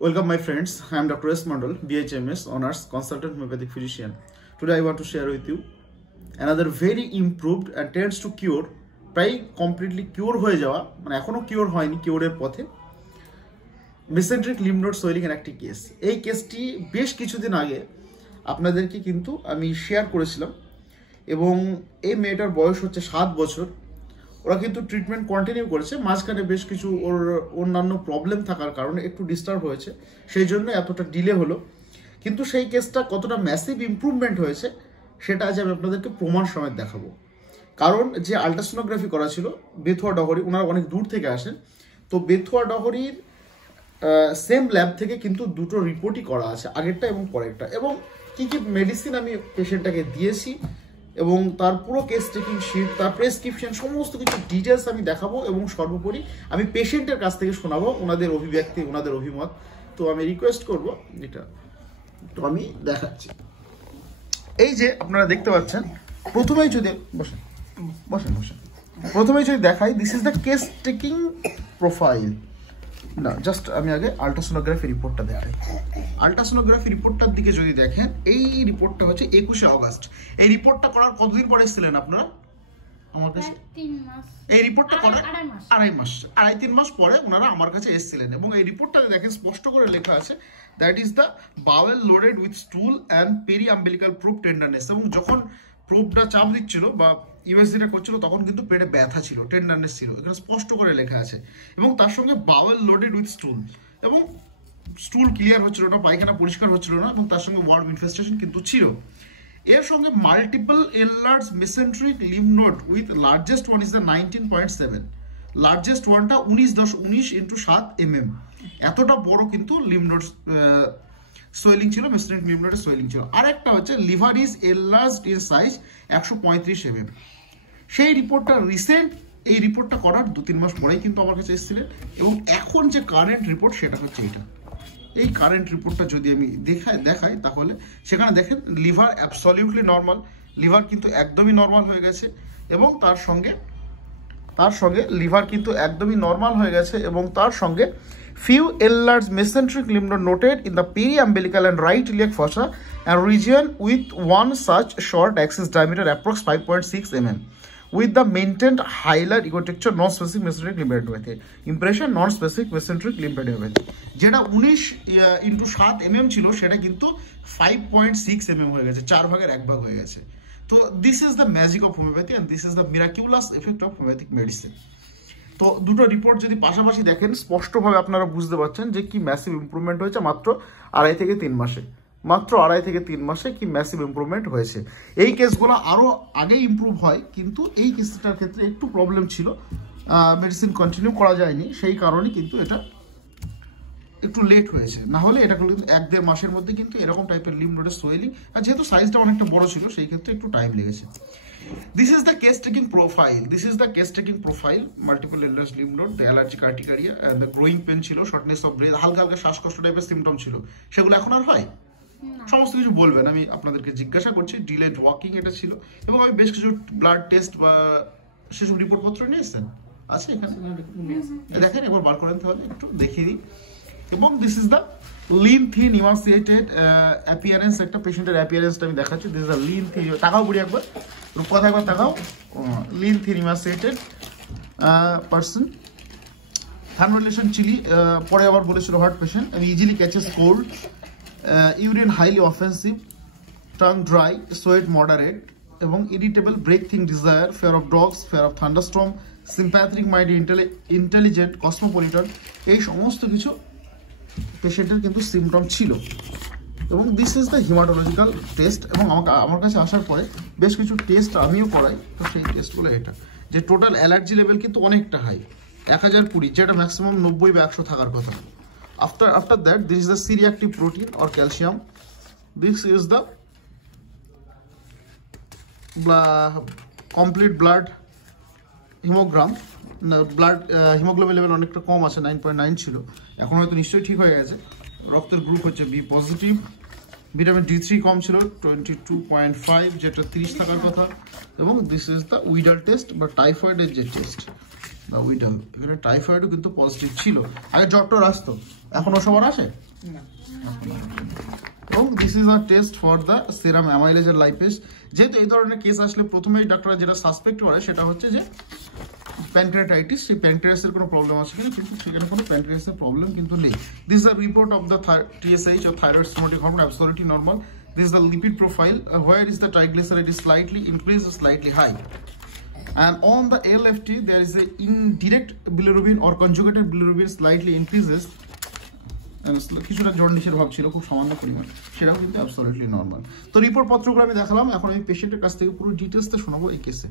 Welcome my friends, I am Dr. S. Mandal, BHMS, Honours, Consultant Homeopathic Physician. Today I want to share with you another very improved and tends to cure, প্রায় completely cure হয়ে যাওয়া, মানে এখনো cure হয়নি, কিওরের পথে mesenteric lymph node swelling এর একটি case. এই কেসটি বেশ কিছুদিন আগে আপনাদেরকে কিন্তু আমি শেয়ার করেছিলাম এবং এই মেয়েটার বয়স হচ্ছে 7 বছর। ওরা কিন্তু ট্রিটমেন্ট কন্টিনিউ করেছে, মাঝখানে বেশ কিছু ওর অন্যান্য প্রবলেম থাকার কারণে একটু ডিস্টার্ব হয়েছে, সেই জন্য এতটা ডিলে হলো। কিন্তু সেই কেসটা কতটা ম্যাসিভ ইমপ্রুভমেন্ট হয়েছে সেটা আজ আমি আপনাদেরকে প্রমাণ সমেত দেখাবো। কারণ যে আল্ট্রাসোনোগ্রাফি করা ছিল বেথুয়া ডহরি, ওনারা অনেক দূর থেকে আসেন, তো বেথুয়া ডহরির সেম ল্যাব থেকে কিন্তু দুটো রিপোর্টই করা আছে, আগেরটা এবং পরেরটা, এবং কী কী মেডিসিন আমি পেশেন্টটাকে দিয়েছি এবং তার পুরো কেস টেকিং শিট, তার প্রেসক্রিপশন, সমস্ত কিছু ডিটেলস আমি দেখাবো এবং সর্বোপরি আমি পেশেন্টের কাছ থেকে শোনাবো ওনাদের অভিব্যক্তি, ওনাদের অভিমত। তো আমি রিকোয়েস্ট করব, এটা তো আমি দেখাচ্ছি। এই যে আপনারা দেখতে পাচ্ছেন, প্রথমেই যদি বসেন বসেন বসেন প্রথমেই যদি দেখাই, this is the case taking profile. না, জাস্ট আমি আগে আল্ট্রাসোনোগ্রাফি রিপোর্টটা দেখাই। আল্ট্রাসোনোগ্রাফি রিপোর্টটার দিকে যদি দেখেন, এই রিপোর্টটা হচ্ছে 21শে অগস্ট। এই রিপোর্টটা করার কতদিন পরে এসেছিলেন আপনারা আমার কাছে? 3 মাস। এই রিপোর্টটা করার আড়াই তিন মাস পরে ওনারা আমার কাছে এসেছিলেন, এবং এই রিপোর্টটাতে দেখেন স্পষ্ট করে লেখা আছে, that is the bowel loaded with stool and periumbilical probe tenderness. এবং যখন প্রোবটা চাপ দিচ্ছিল বা ইউএসজিটা করছিল তখন কিন্তু পেটে ব্যথা ছিল, টেন্ডারনেস ছিল, এখানে স্পষ্ট করে লেখা আছে। এবং তার সঙ্গে বাওয়েল লোডেড উইথ স্টুল, এবং স্টুল ক্লিয়ার হচ্ছিল না, পায়খানা পরিষ্কার হচ্ছিল না, এবং তার সঙ্গে ওয়ার্ম ইনফেস্টেশন কিন্তু ছিল। এর সঙ্গে multiple enlarge mesenteric lymph node with largest one is the 19.7, largest ওয়ানটা 19 × 7 mm, এতটা বড় কিন্তু লিম্ফ নোড সোয়েলিং ছিল, মেসেন্ট্রিক লিম্ফ নোডের সোয়েলিং ছিল। আরেকটা হচ্ছে liver is enlarged in size 135 mm। সেই রিপোর্টটা রিসেন্ট, এই রিপোর্টটা করার 2-3 মাস পরেই কিন্তু আমার কাছে এসেছিলেন, এবং এখন যে কারেন্ট রিপোর্ট সেটা হচ্ছে এটা। এই কারেন্ট রিপোর্টটা যদি আমি দেখাই তাহলে সেখানে দেখেন লিভার অ্যাবসলিউটলি নর্মাল, লিভার কিন্তু একদমই নর্মাল হয়ে গেছে, এবং তার সঙ্গে লিভার কিন্তু একদমই নর্মাল হয়ে গেছে, এবং তার সঙ্গে few enlarged mesenteric lymph node noted in the periumbilical and right iliac fossa and region with one such short axis diameter approx 5.6 mm with the maintained hilar ecotexture non-specific mesenteric lymphadenopathy impression non-specific mesenteric lymphadenopathy, যেটা 19 × 7 mm ছিল সেটা কিন্তু 5.6 mm হয়ে গেছে, 4 ভাগের 1 ভাগ হয়ে গেছে। তো this is the magic of homeopathy and this is the miraculous effect of homeopathic medicine. তো দুটো রিপোর্ট যদি পাশাপাশি দেখেন, স্পষ্টভাবে আপনারা বুঝতে পারছেন যে কি ম্যাসিভ ইমপ্রুভমেন্ট হয়েছে মাত্র 2.5 থেকে 3 মাসে, মাত্র 2.5 থেকে 3 মাসে কি ম্যাসিভ ইমপ্রুভমেন্ট হয়েছে। এই কেসগুলো আরও আগে ইমপ্রুভ হয়, কিন্তু এই কেসটার ক্ষেত্রে একটু প্রবলেম ছিল, মেডিসিন কন্টিনিউ করা যায়নি, সেই কারণে কিন্তু এটা একটু লেট হয়েছে। না হলে এটা কিন্তু 1-1.5 মাসের মধ্যে কিন্তু এরকম টাইপের লিম্ফ নোডের সোয়েলিং, আর যেহেতু সাইজটা অনেকটা বড় ছিল সেই ক্ষেত্রে একটু টাইম লেগেছে। This is the case taking profile. This is the case taking profile. Multiple enlarged lymph node, the allergic urticaria and the growing pain ছিল, shortness of breath, হালকা হালকা শ্বাসকষ্ট টাইপের সিম্পটম ছিল, সেগুলো এখন আর হয়? সমস্ত কিছু বলবেন, আমি আপনাদেরকে জিজ্ঞাসা করছি। ডিলেড ওয়াকিং এটা ছিল, এবং আমি বেশ কিছু ব্লাড টেস্ট বা সেসব রিপোর্টপত্র নিয়ে এসেছেন, আছে এখানে দেখেন, একবার বার করেন তাহলে একটু দেখিয়ে দিই। এবং this is the lean thin emaciated appearance, একটা পেশেন্টের অ্যাপিয়ারেন্সটা আমি দেখাচ্ছি। This is the lean thin, তাকাও বুড়ি একবার, রূপকথা একবার তাকাও, লিন থিন ইমাসিয়েটেড পার্সন, থার্মোলেশন চিলি, পরে আবার বলেছিল heart patient, and easily catches cold, urine highly offensive, tongue dry, sweat moderate, এবং irritable breathing desire, fear of dogs, fear of thunderstorm, sympathetic mind, intelligent, cosmopolitan, এই সমস্ত কিছু পেশেন্টের কিন্তু সিমটম ছিল। এবং দিস ইজ দ্য হিমাটোলজিক্যাল টেস্ট, এবং আমার কাছে আসার পরে বেশ কিছু টেস্ট আমিও করাই, তো সেই টেস্টগুলো এটা, যে টোটাল অ্যালার্জি লেভেল কিন্তু অনেকটা হাই, 1020, যেটা ম্যাক্সিমাম 90 বা 100 থাকার কথা। After that this is the sea reactive protein or calcium, this is the complete blood হিমোগ্রাম, blood haemoglobin level অনেকটা কম আছে, 9.9 ছিল, এখন হয়তো নিশ্চয়ই ঠিক হয়ে গেছে। রক্তের গ্রুপ হচ্ছে বি পজিটিভ, ভিটামিন D3 কম ছিল 22.5, যেটা 30 থাকার কথা। এবং this is the Widal test বা টাইফয়েডের যে টেস্ট বা উইডাল, এখানে টাইফয়েডও কিন্তু পজিটিভ ছিল। আগে জ্বরটা আসতো, এখন সবার আসে? এবং this is a test for the serum amylase আর লাইপেজ। যেহেতু এই ধরনের কেস আসলে প্রথমেই ডাক্তাররা যেটা সাসপেক্ট করে সেটা হচ্ছে যে প্যানক্রিয়াটাইটিস, সেই প্যানক্রিয়াসের কোনো প্রবলেম আছে কিনা, কিন্তু সেখানে কোনো প্যানক্রিয়াসের প্রবলেম কিন্তু নেই। This is the report of the TSH or thyroid stimulating hormone, absolutely normal. This is the lipid profile. Where is the triglyceride is slightly increased or slightly high. And on the LFT there is a indirect bilirubin or conjugated bilirubin slightly increases, কিছুটা জন্ডিসের ভাব ছিল খুব সামান্য পরিমাণ, সেটাও কিন্তু absolutely normal. তো report পত্রগুলো আমি দেখালাম, এখন আমি পেশেন্টের কাছ থেকে পুরো ডিটেলসটা শোনাবো এই কেসে।